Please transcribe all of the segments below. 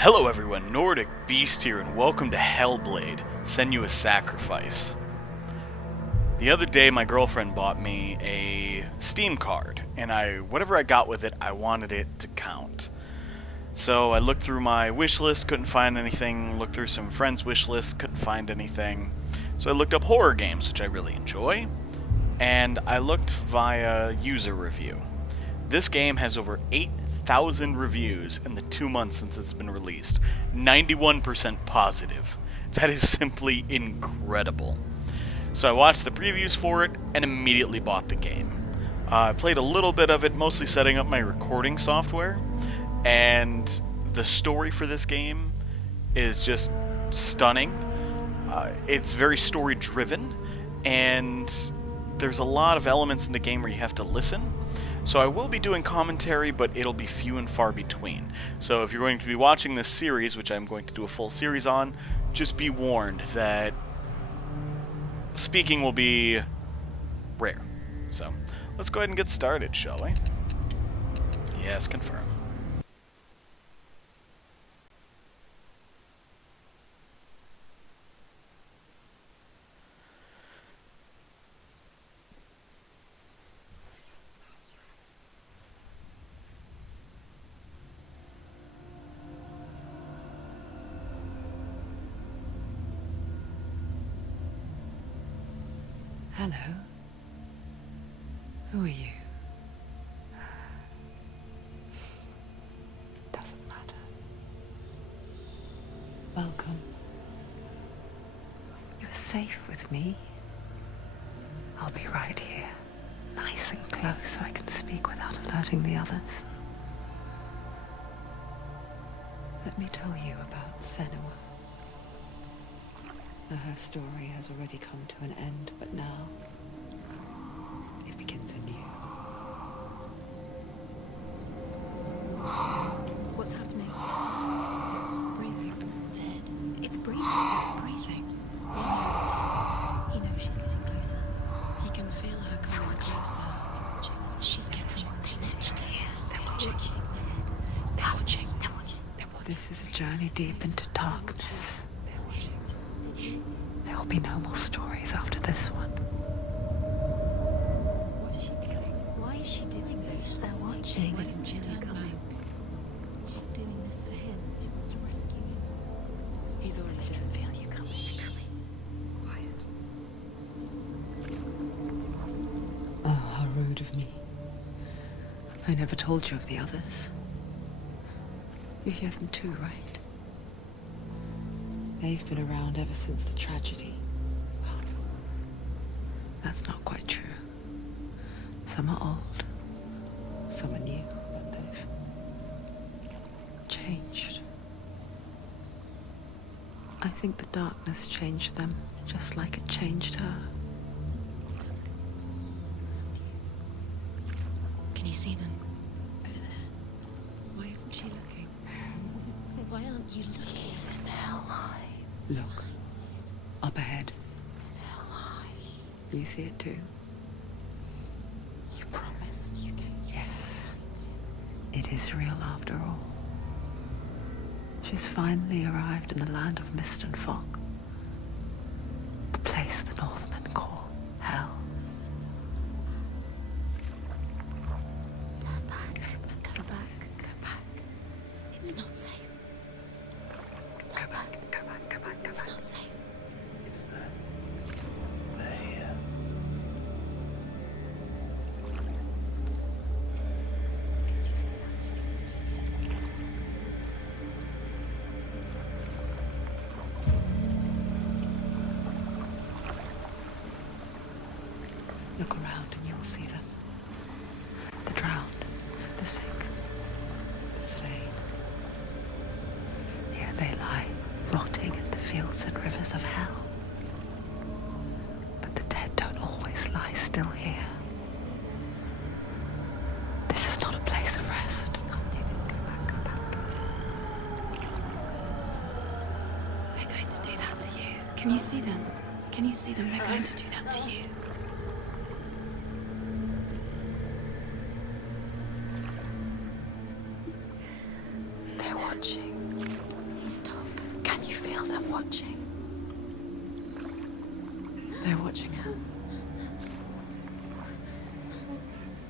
Hello everyone, Nordic Beast here, and welcome to Hellblade, Senua's Sacrifice. The other day my girlfriend bought me a Steam card, and whatever I got with it, I wanted it to count. So I looked through my wish list, couldn't find anything, looked through some friends' wish lists, couldn't find anything. So I looked up horror games, which I really enjoy, and I looked via user review. This game has over 8,000 reviews in the 2 months since it's been released. 91% positive. That is simply incredible. So I watched the previews for it and immediately bought the game. I played a little bit of it, mostly setting up my recording software, and the story for this game is just stunning. It's very story driven, and there's a lot of elements in the game where you have to listen. So I will be doing commentary, but it'll be few and far between. So if you're going to be watching this series, which I'm going to do a full series on, just be warned that speaking will be rare. So let's go ahead and get started, shall we? Yes, confirm. Hello. Who are you? Doesn't matter. Welcome. You're safe with me. I'll be right here, nice and close so I can speak without alerting the others. Let me tell you about Senua. Her story has already come to an end, but now it begins anew. What's happening? It's breathing. Dead. It's breathing. It's breathing. He knows she's getting closer. He can feel her coming closer. She's getting closer. They're watching. They're watching. They're watching. This is a journey deep into darkness. There will be no more stories after this one. What is she doing? Why is she doing this? They're watching. Why doesn't she turn back? She's doing this for him. She wants to rescue him. He's already dead. I can feel you coming. Quiet. Oh, how rude of me. I never told you of the others. You hear them too, right? They've been around ever since the tragedy. Well, that's not quite true. Some are old, some are new, but they've changed. I think the darkness changed them, just like it changed her. Can you see them? Over there. Why isn't she looking? Why aren't you looking? He's in hell high. Look, up ahead. Hell high. You see it too? You promised you can. Yes. It is real after all. She's finally arrived in the land of mist and fog. The place the Northmen call hell. Turn back. Go back. Go back. It's not safe. Turn back. Go back, go back, go It's back. not safe. It's them. They're here. You see that? They can see it. Look around and you'll see them. The drowned, the sick, the slain. Here they lie, rotting in the fields and rivers of hell. But the dead don't always lie still here. This is not a place of rest. You can't do this. Go back. Go back. They're going to do that to you. Can you see them? Can you see them? They're going to do that to you. They're watching. They're watching. They're watching her.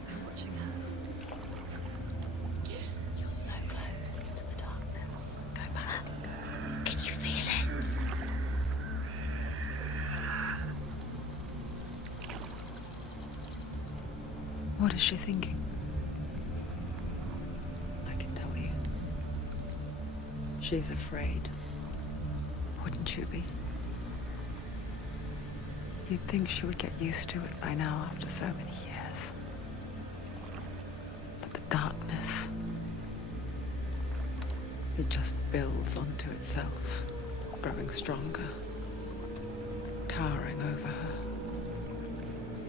They're watching her. You're so close to the darkness. Go back. Can you feel it? What is she thinking? I can tell you. She's afraid. Wouldn't you be? You'd think she would get used to it by now after so many years. But the darkness, it just builds onto itself, growing stronger, towering over her.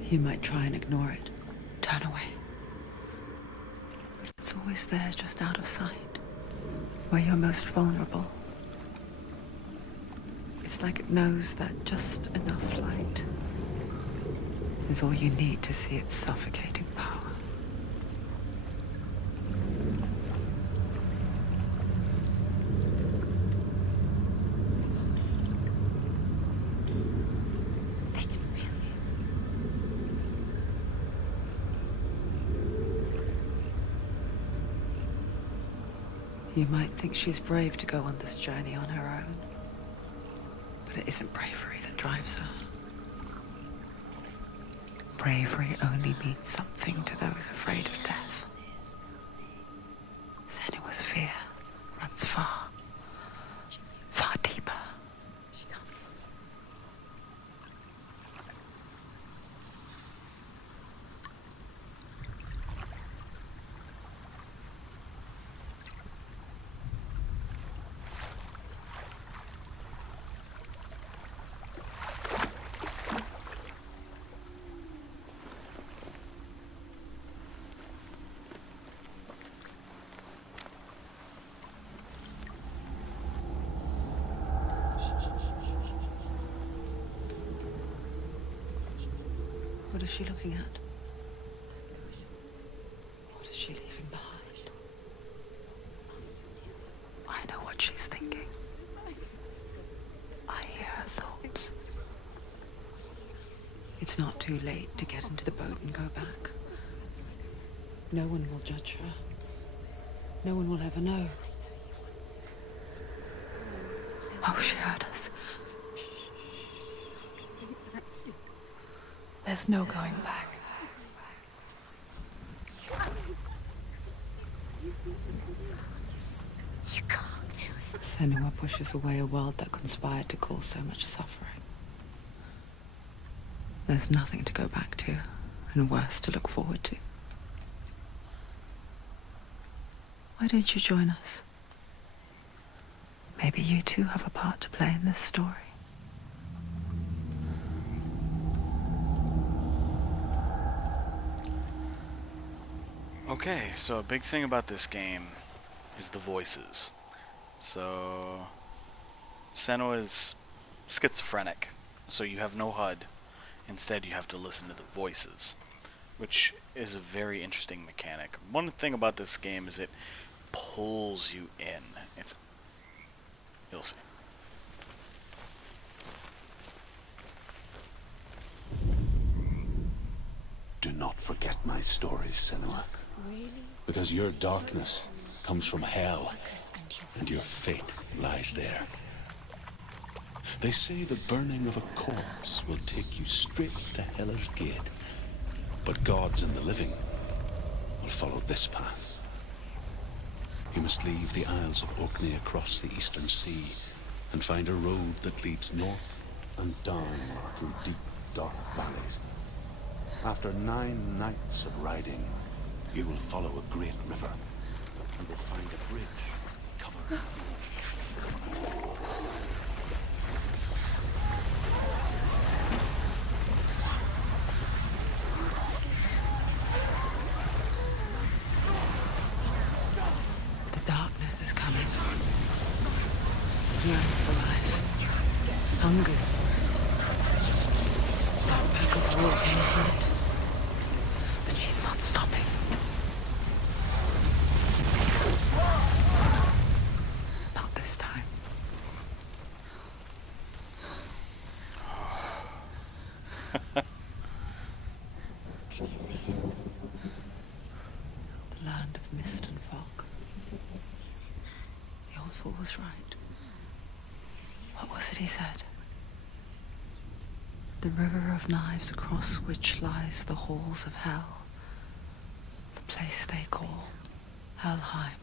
You might try and ignore it, turn away. But it's always there, just out of sight, where you're most vulnerable. It's like it knows that just enough light is all you need to see its suffocating power. They can feel you. You might think she's brave to go on this journey on her own. But it isn't bravery that drives her. Bravery only means something to those afraid of death. Senua's fear runs far, far deeper. She can't. What is she looking at? What is she leaving behind? I know what she's thinking. I hear her thoughts. It's not too late to get into the boat and go back. No one will judge her. No one will ever know. Oh, she heard us. There's no going back. You can't do it. Senua pushes away a world that conspired to cause so much suffering. There's nothing to go back to, and worse to look forward to. Why don't you join us? Maybe you too have a part to play in this story. Okay, so a big thing about this game is the voices. So, Senua is schizophrenic, so you have no HUD. Instead, you have to listen to the voices, which is a very interesting mechanic. One thing about this game is it pulls you in. You'll see. Do not forget my stories, Senua. Really? Because your darkness comes from hell, Focus and and your fate lies there. They say the burning of a corpse will take you straight to Hela's gate. But gods and the living will follow this path. You must leave the Isles of Orkney across the eastern sea and find a road that leads north and down through deep, dark valleys. After 9 nights of riding, you will follow a great river and will find a bridge covered. The darkness is coming. Yearns for life. Hungers. That pack of wolves in her heart. And she's not stopping. Not this time. fool was right. What was it he said? The river of knives across which lies the halls of hell. The place they call Helheim.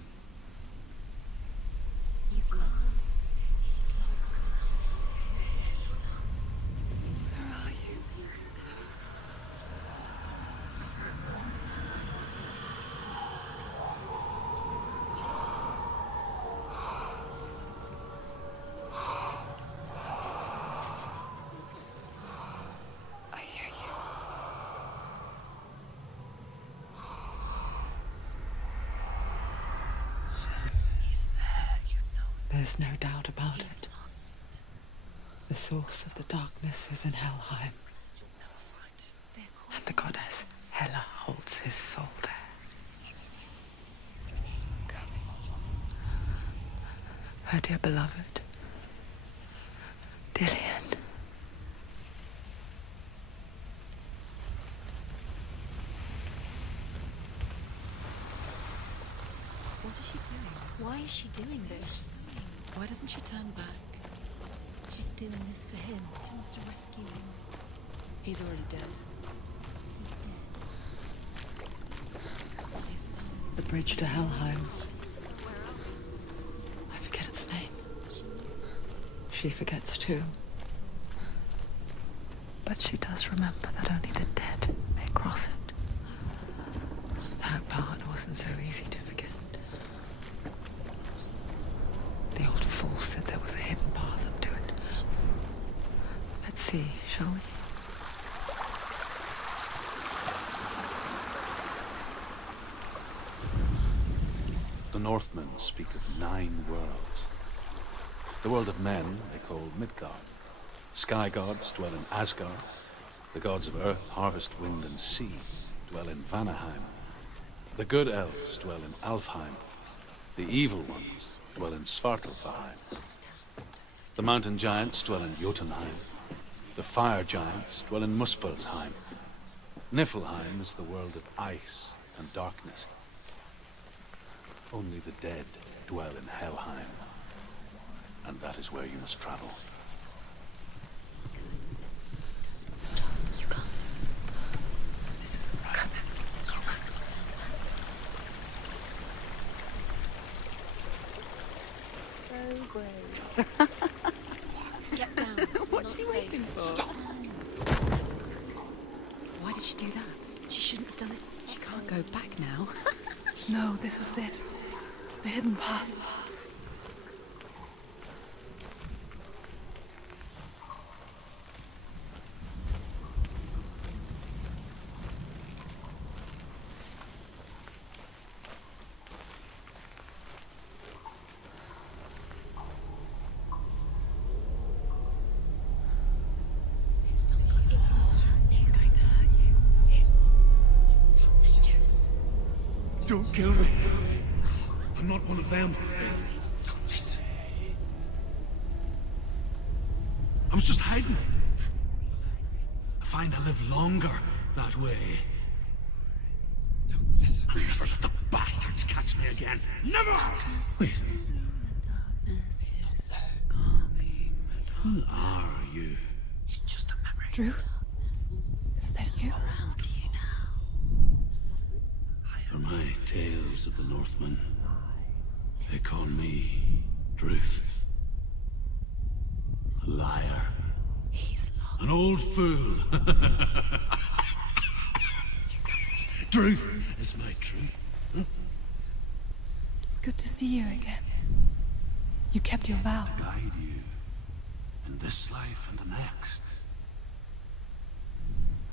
He's lost. He's lost. Where are you? I hear you. He's there, you know. There's no doubt about it. The source of the darkness is in Helheim. And the goddess Hela holds his soul there. Her dear beloved, Dillian. What is she doing? Why is she doing this? Why doesn't she turn back? She's doing this for him. She wants to rescue him. He's already dead. He's dead. His son. The bridge to Helheim. I forget its name. She forgets too. But she does remember that only the dead may cross it. That part wasn't so easy to forget. The old fool said there was a hidden path up to it. Let's see, shall we? The Northmen speak of 9 worlds. The world of men they call Midgard. Sky gods dwell in Asgard. The gods of earth, harvest, wind, and sea dwell in Vanaheim. The good elves dwell in Alfheim. The evil ones dwell in Svartalfheim. The mountain giants dwell in Jotunheim. The fire giants dwell in Muspelheim. Niflheim is the world of ice and darkness. Only the dead dwell in Helheim. And that is where you must travel. Stop. You can't. This isn't right. You have to turn back. So brave. Get down. What's she waiting for? Why did she do that? She shouldn't have done it. She can't go back now. No, this is it. The hidden path. It's going to hurt you. It's dangerous. Don't kill me. I'm not one of them. Don't listen. I was just hiding. I find I live longer that way. Don't listen. I'll never let the bastards catch me again. Never! Wait. Who are you? It's just a memory. Druth? Is that you? Around you now. For my tales of the Northmen, they call me Druth. A liar. He's lost. An old fool. Truth is my truth. It's good to see you again. You kept your vow. Guide you in this life and the next.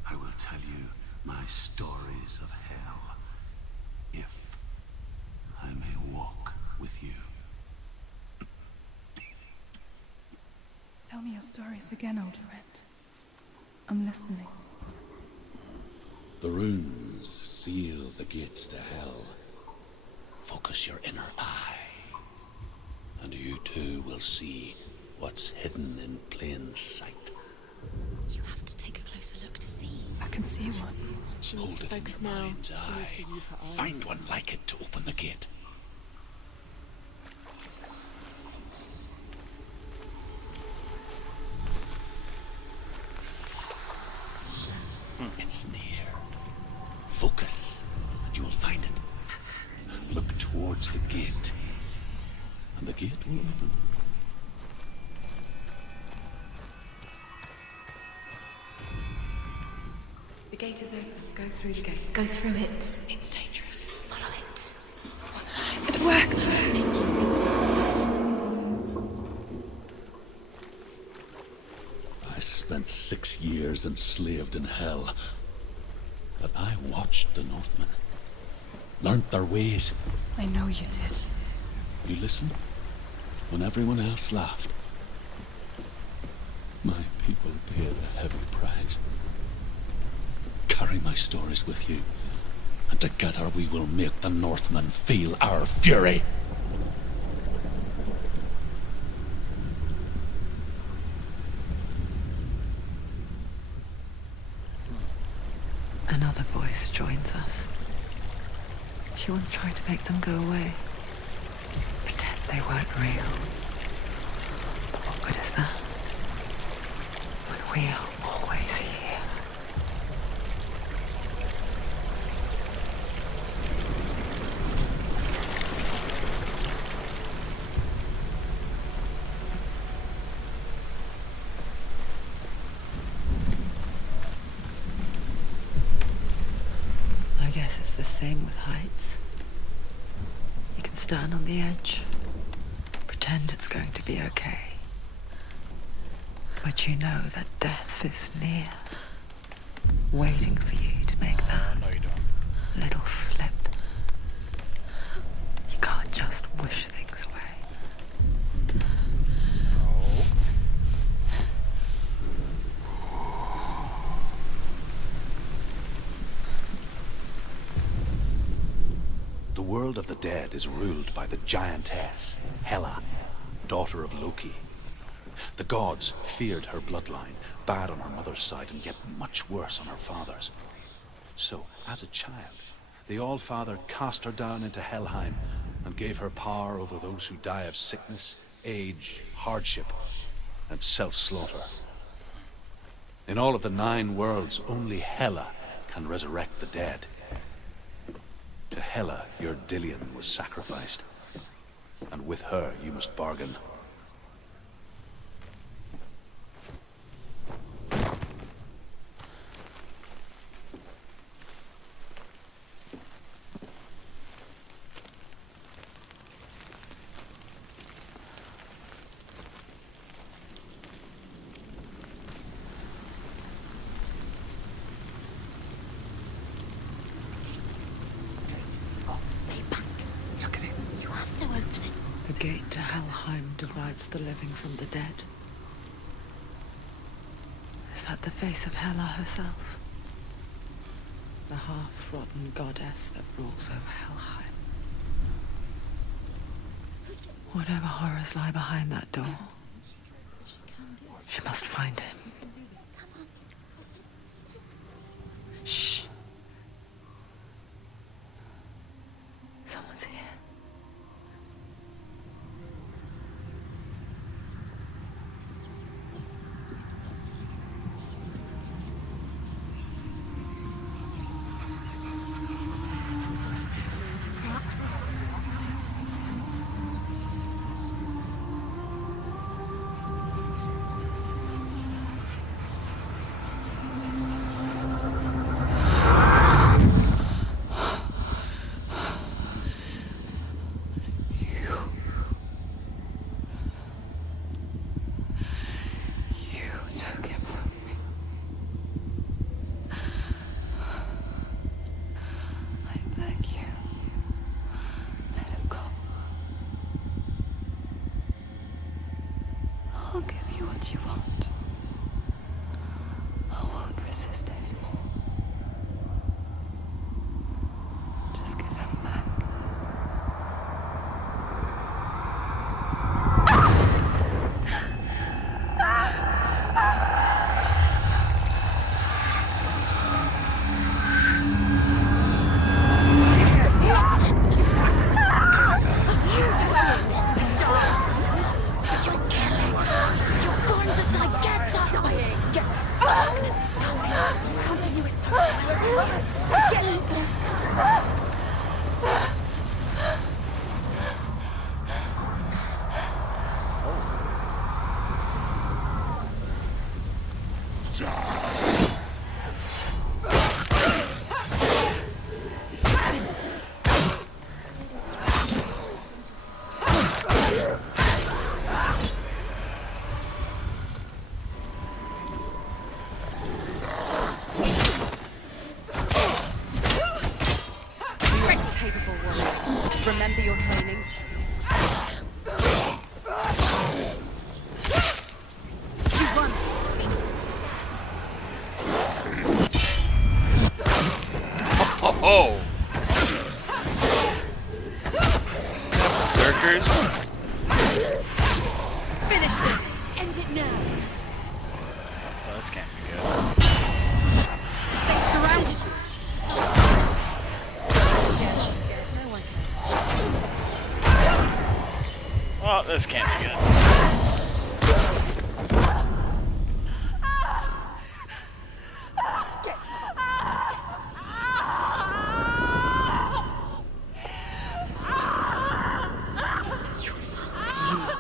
I will tell you my stories of hell, if I may walk with you. Tell me your stories again, old friend. I'm listening. The runes seal the gates to hell. Focus your inner eye, and you too will see what's hidden in plain sight. You have to take a closer look to see. I can see one. She needs Hold to it in focus your now. mind's She needs to eye. use her eyes. Find one like it to open the gate. towards the gate. And the gate will open. The gate is open. Go through the gate. Go through it. It's dangerous. Follow it. What's behind it? It worked. Thank you. It's I spent 6 years enslaved in hell. But I watched the Northmen. Learned their ways. I know you did. You listened when everyone else laughed. My people paid a heavy price. Carry my stories with you, and together we will make the Northmen feel our fury. Another voice joins us. She once tried to make them go away. Pretend they weren't real. What good is that? When we are always here. I guess it's the same with heights. You can stand on the edge, pretend it's going to be okay. But you know that death is near, waiting for you to make that No, you don't. little slip. You can't just wish things away. No. The world of the dead is ruled by the giantess, Hela, daughter of Loki. The gods feared her bloodline, bad on her mother's side and yet much worse on her father's. So, as a child, the All-Father cast her down into Helheim and gave her power over those who die of sickness, age, hardship, and self-slaughter. In all of the 9 worlds, only Hela can resurrect the dead. To Hela, your Dillion was sacrificed, and with her you must bargain. Stay back. Look at it. You have to open it. The gate to Helheim divides the living from the dead. Is that the face of Hela herself? The half-rotten goddess that rules over Helheim. Whatever horrors lie behind that door, she must find him. Shh. Someone's here. You took him from me. I beg you, let him go. I'll give you what you want. I won't resist anymore. Just give him back. You're going to die. Get dying. Darkness is coming. Until you Oh, this can't be good.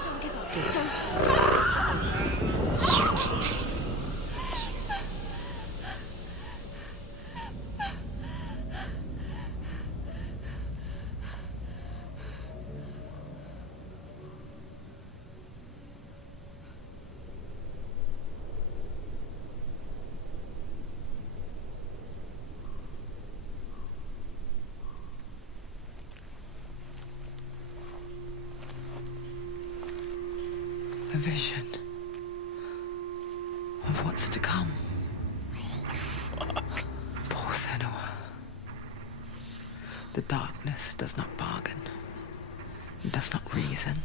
Don't give up. Don't. You did this. A vision of what's to come. Fuck. Poor Senua. The darkness does not bargain. It does not reason.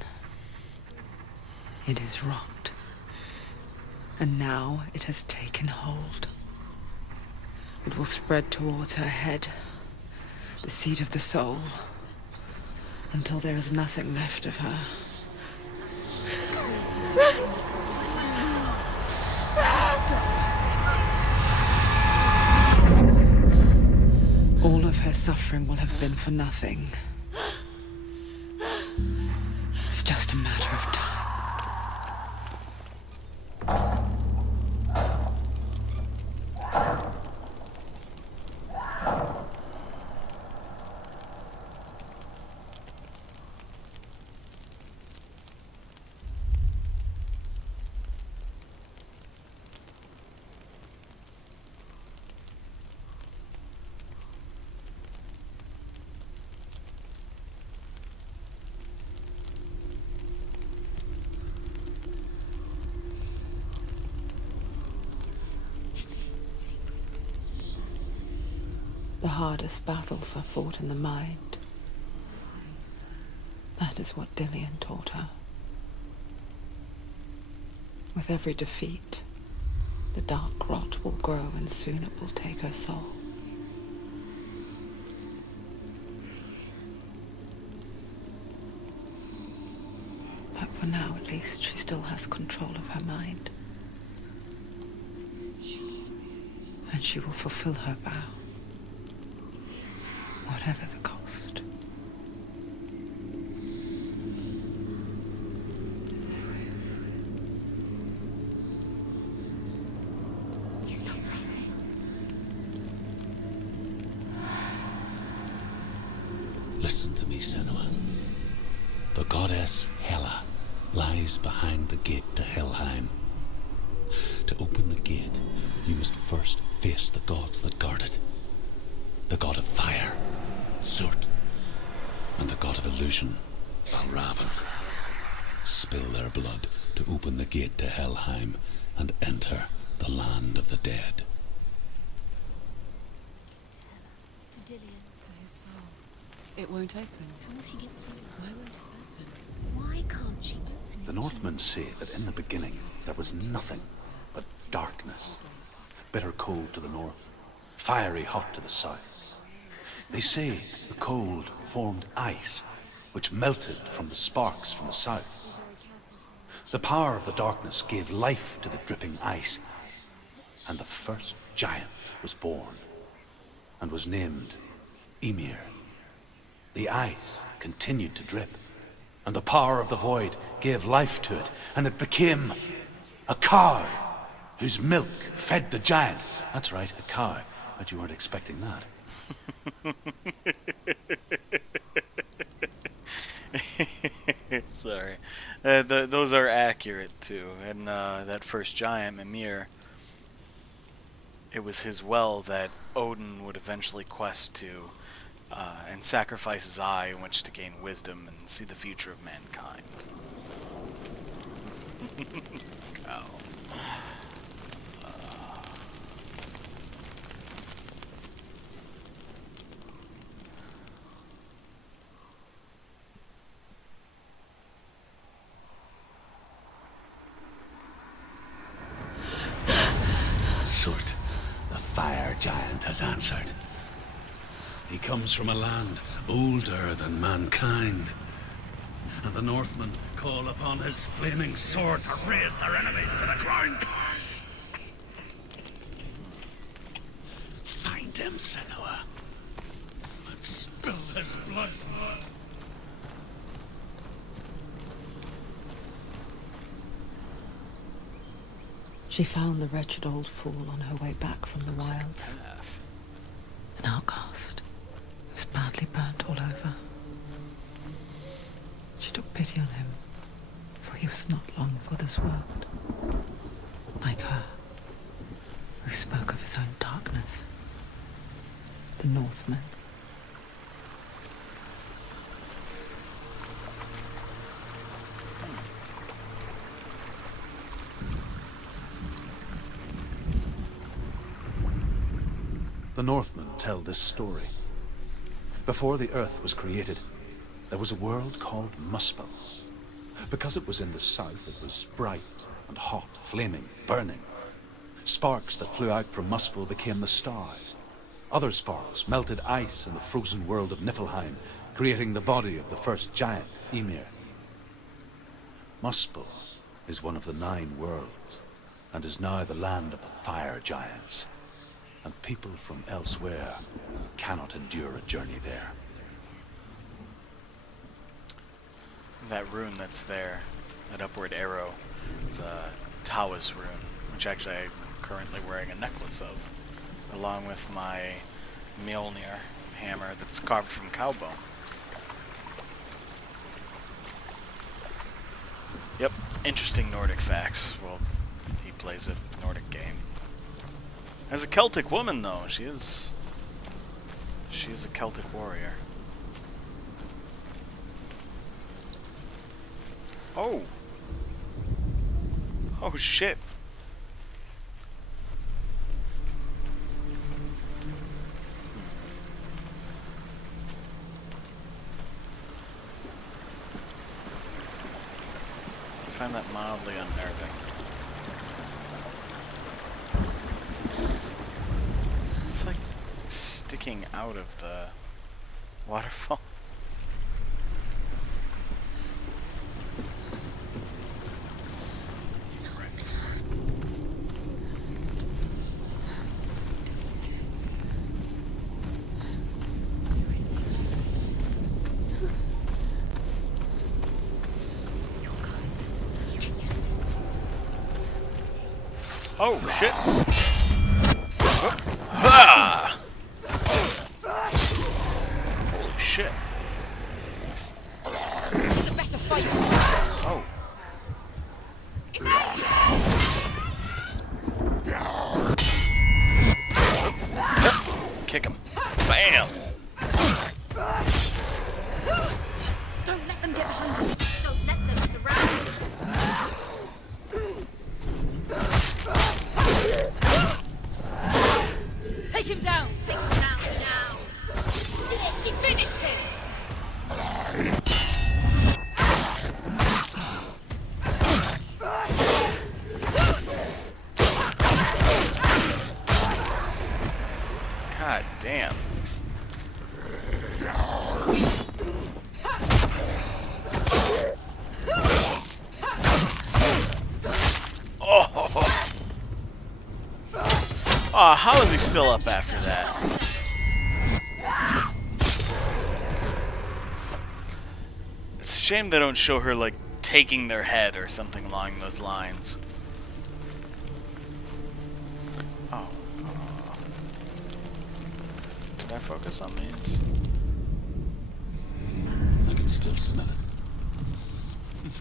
It is wrought. And now it has taken hold. It will spread towards her head, the seat of the soul, until there is nothing left of her. All of her suffering will have been for nothing. It's just a matter of time. The hardest battles are fought in the mind. That is what Dillian taught her. With every defeat, the dark rot will grow and soon it will take her soul. But for now, at least, she still has control of her mind. And she will fulfill her vow. Whatever the cost. He's not right. Listen to me, Senua. The goddess Hela lies behind the gate to Helheim. To open the gate, you must first face the gods that guard it. The god of fire, Surt, and the god of illusion, Valravan. Spill their blood to open the gate to Helheim and enter the land of the dead. To Dillian. To his soul. It won't open. How will she get through? Why won't it open? Why can't she open it? The Northmen say that in the beginning there was nothing but darkness. Bitter cold to the north, fiery hot to the south. They say the cold formed ice, which melted from the sparks from the south. The power of the darkness gave life to the dripping ice, and the first giant was born, and was named Ymir. The ice continued to drip, and the power of the void gave life to it, and it became a cow, whose milk fed the giant. That's right, a cow. Bet you weren't expecting that. Sorry. Those are accurate, too. And that first giant, Mimir, it was his well that Odin would eventually quest to and sacrifice his eye in which to gain wisdom and see the future of mankind. Cow. Surt, the fire giant, has answered. He comes from a land older than mankind, and the Northmen call upon his flaming sword to raze their enemies to the ground. Find him, Senua. Let's spill his blood. She found the wretched old fool on her way back from the wilds. An outcast who was badly burnt all over. She took pity on him, for he was not long for this world. Like her, who spoke of his own darkness. The Northmen. The Northmen tell this story. Before the earth was created, there was a world called Muspel. Because it was in the south, it was bright and hot, flaming, burning. Sparks that flew out from Muspel became the stars. Other sparks melted ice in the frozen world of Niflheim, creating the body of the first giant, Ymir. Muspel is one of the 9 worlds, and is now the land of the fire giants. And people from elsewhere cannot endure a journey there. That rune that's there, that upward arrow, it's a Taoist rune, which actually I'm currently wearing a necklace of, along with my Mjolnir hammer that's carved from cowbone. Yep, interesting Nordic facts. Well, he plays a Nordic game. As a Celtic woman, though, she's a Celtic warrior. Oh! Oh, shit! I find that mildly unnerving. It's like sticking out of the waterfall. Oh, shit! Ah! Holy shit. The better fight. Oh. Kick him. Bam! Don't let them get behind you. Don't let them surround you. Take him down. Take him down now. She finished him. God damn. Oh. Oh, how is he still up after that? It's a shame they don't show her, like, taking their head or something along those lines. Oh. Did I focus on these? I can still smell it.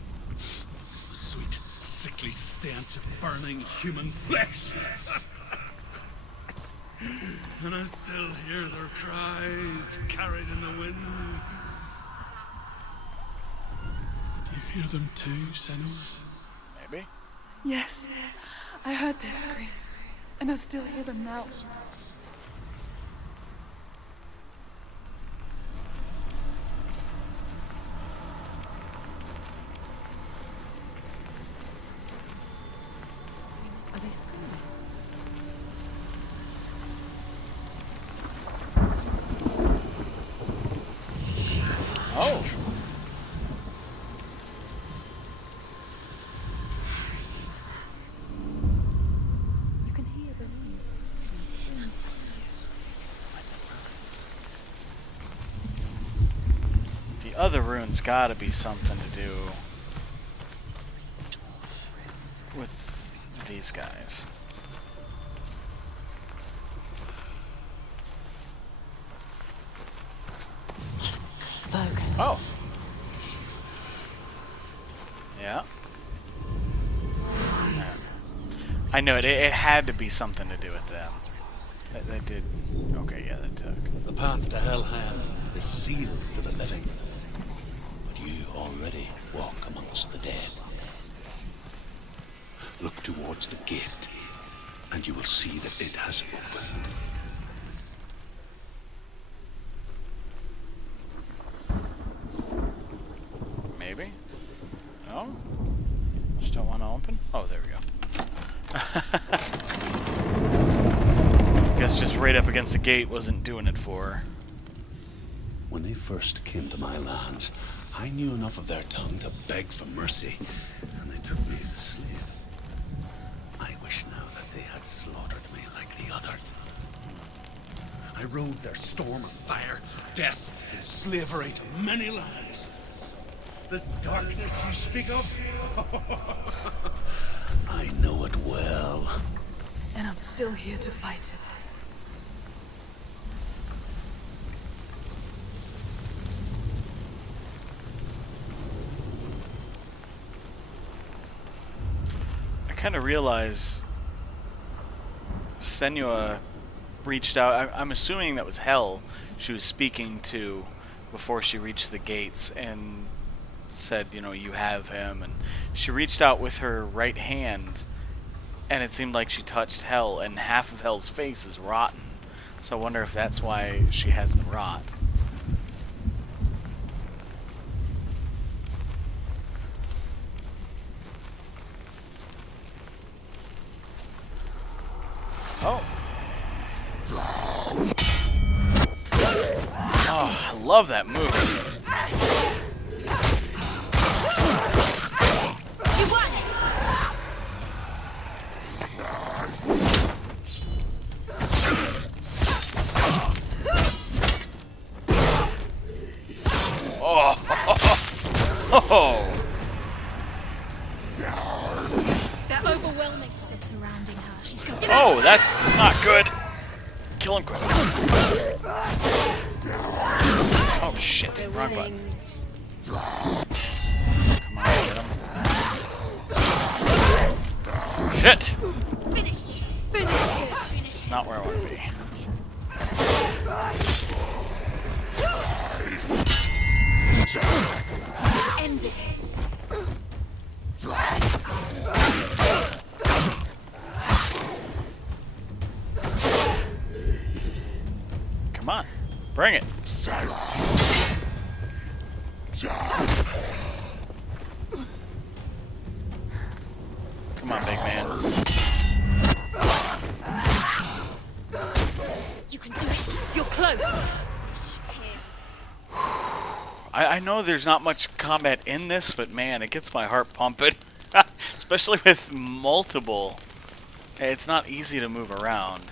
Sweet, sickly stench of burning human flesh. And I still hear their cries carried in the wind. Do you hear them too, Senua? Maybe? Yes, I heard their screams, and I still hear them now. Are they screaming? Oh. other rune's gotta be something to do with these guys. Focus. Oh. Yeah. Yeah. I know it. It had to be something to do with them. That did. Okay, yeah, that took. The path to Helheim is sealed to the living, but you already walk amongst the dead. Look towards the gate, and you will see that it has opened. Maybe? No? Just don't want to open? Oh, there we go. Guess just right up against the gate wasn't doing it for her. When they first came to my lands, I knew enough of their tongue to beg for mercy, and they took me as a slave. I wish now that they had slaughtered me like the others. I rode their storm of fire, death, and slavery to many lands. This darkness you speak of? I know it well. And I'm still here to fight it. I kind of realize Senua reached out. I'm assuming that was Hell she was speaking to before she reached the gates and said, you know, you have him. And she reached out with her right hand, and it seemed like she touched Hell, and half of Hell's face is rotten. So I wonder if that's why she has the rot. Oh. Oh, I love that move. Oh. They're overwhelming. They're surrounding her. She's got Oh, that's not good. Kill him quick. Oh shit, wrong button. Come on, get him. Shit! Finish this. Finish it. It's not where I want to be. Ended it. Come on, bring it. Come on, big man. You can do it. You're close. I know there's not much combat in this, but man, it gets my heart pumping. Especially with multiple. It's not easy to move around.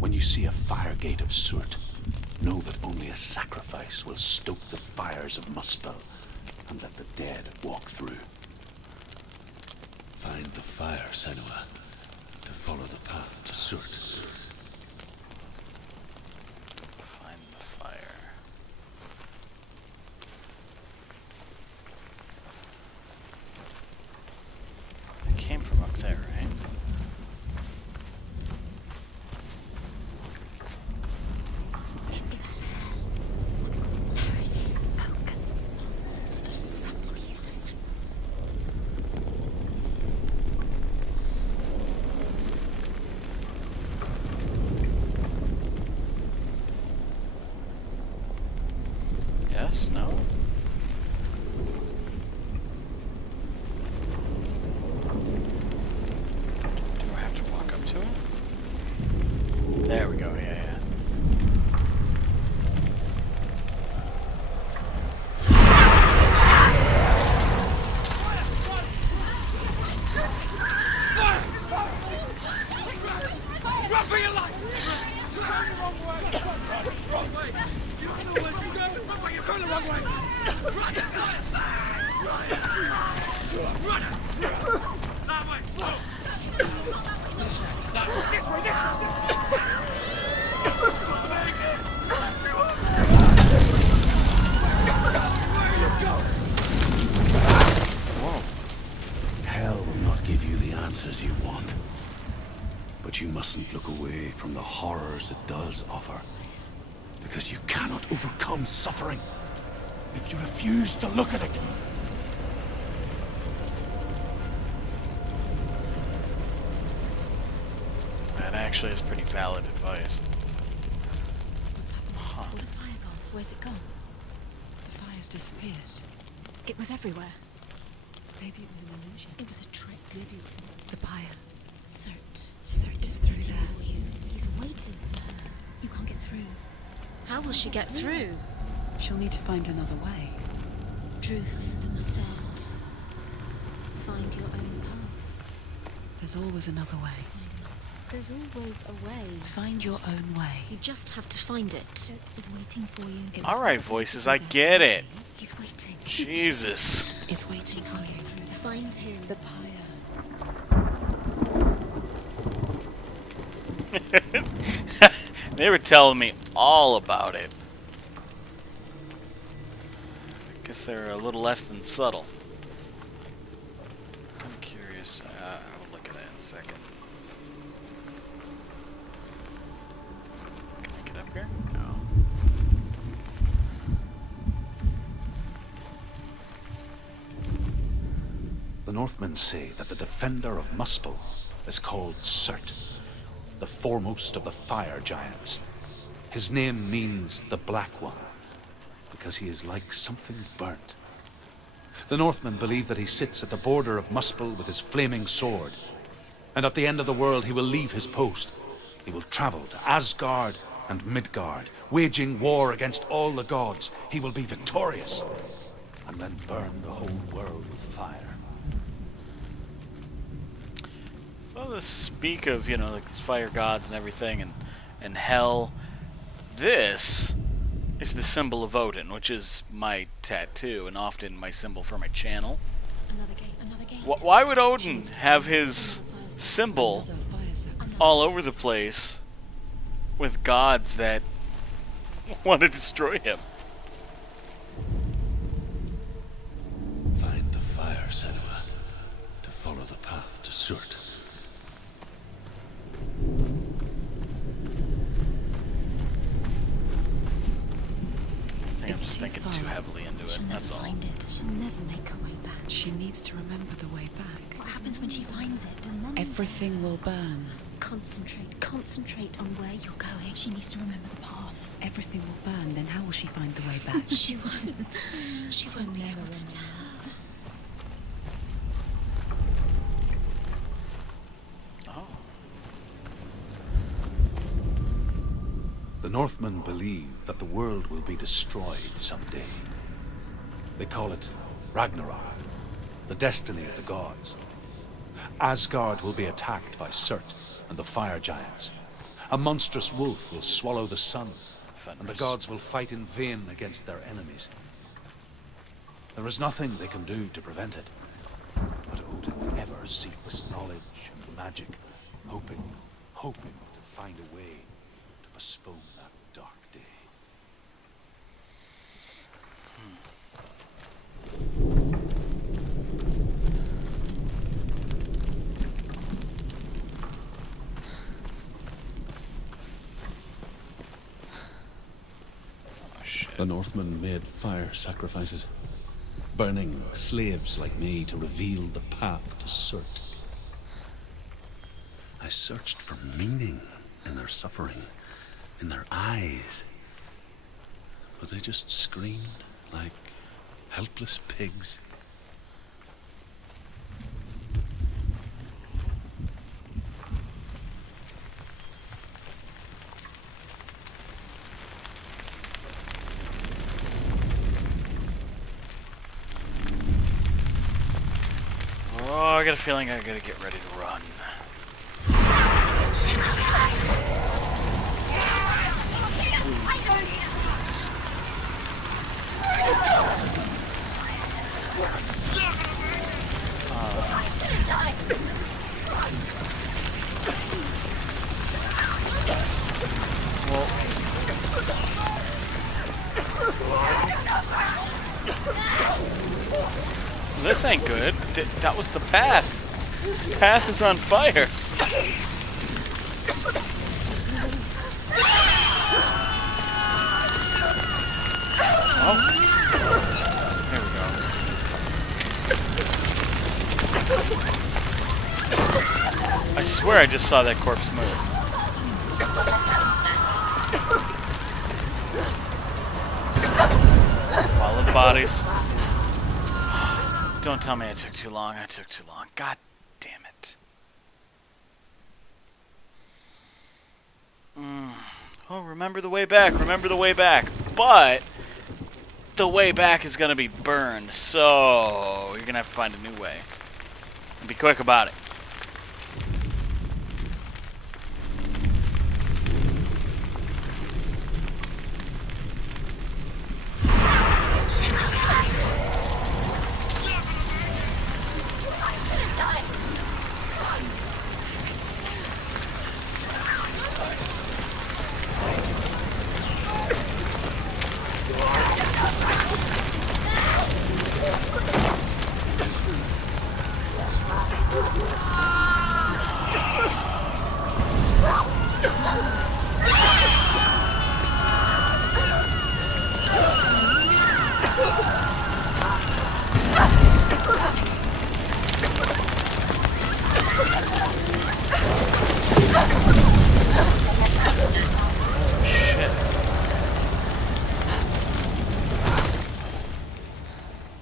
When you see a fire gate of Surt, know that only a sacrifice will stoke the fires of Muspel and let the dead walk through. Find the fire, Senua, to follow the path to Surt. Find the fire. It came from up there, right? It's focus. Hell will not give you the answers you want. But you mustn't look away from the horrors it does offer. Because you cannot overcome suffering if you refuse to look at it. That actually is pretty valid advice. What's happened? Where's the fire gone? Where's it gone? The fire's disappeared. It was everywhere. Maybe it was an illusion. It was a trick. Maybe it was The pyre. Cert. Cert is through Waiting there. for you. He's waiting for her. You can't get through. How will she get through? She'll need to find another way. Truth. Cert. Find your own path. There's always another way. There's always a way. Find your own way. You just have to find it. Cert is waiting for you. Alright, voices, I get it. He's waiting. Jesus. It's waiting for you. Find him. The pyre. They were telling me all about it. I guess they're a little less than subtle. I'm curious. I'll look at that in a second. Can I get up here? No. The Northmen say that the defender of Muspel is called Cert, the foremost of the fire giants. His name means the Black One, because he is like something burnt. The Northmen believe that he sits at the border of Muspel with his flaming sword, and at the end of the world he will leave his post. He will travel to Asgard and Midgard, waging war against all the gods. He will be victorious, and then burn the whole world with fire. So let's speak of, like these fire gods and everything, and hell. This is the symbol of Odin, which is my tattoo and often my symbol for my channel. Another gate. Another gate. Why would Odin have his symbol Another fire sacrifice. all over the place with gods that want to destroy him? Find the fire, Senua, to follow the path to Surt. I think I'm It's just too thinking far. too heavily into it. She'll never That's all. find it. She'll never make her way back. She needs to remember the way back. What happens when she finds it? Remember. Everything will burn. Concentrate. Concentrate on where you're going. She needs to remember the path. Everything will burn, then how will she find the way back? She won't. She won't be able to tell. Oh. The Northmen believe that the world will be destroyed someday. They call it Ragnarok, the destiny of the gods. Asgard will be attacked by Surt and the fire giants. A monstrous wolf will swallow the sun, and the Fenris. gods will fight in vain against their enemies. There is nothing they can do to prevent it. But Odin ever seeks knowledge and magic, hoping to find a way to postpone that dark day. Oh, shit. The Northmen made fire sacrifices, burning slaves like me to reveal the path to Surt. I searched for meaning in their suffering, in their eyes. But they just screamed like helpless pigs. Oh, I got a feeling I gotta get ready to run. This ain't good. That was the path. Path is on fire. Oh. There we go. I swear I just saw that corpse move. Follow the bodies. Don't tell me I took too long. I took too long. God damn it. Oh, remember the way back. Remember the way back. But the way back is going to be burned. So you're going to have to find a new way. And be quick about it.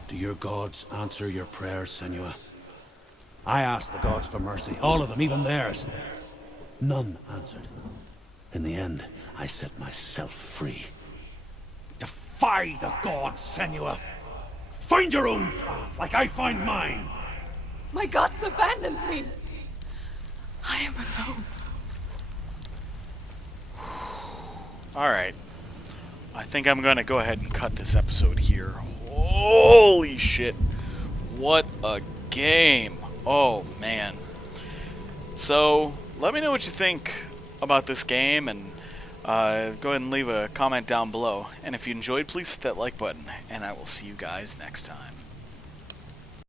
Do your gods answer your prayers, Senua? I asked the gods for mercy, all of them, even theirs. None answered. In the end, I set myself free. Defy the gods, Senua! Find your own path, like I find mine! My gods abandoned me. I am alone. Alright. I think I'm going to go ahead and cut this episode here. Holy shit. What a game. Oh, man. So, let me know what you think about this game, and go ahead and leave a comment down below. And if you enjoyed, please hit that like button, and I will see you guys next time.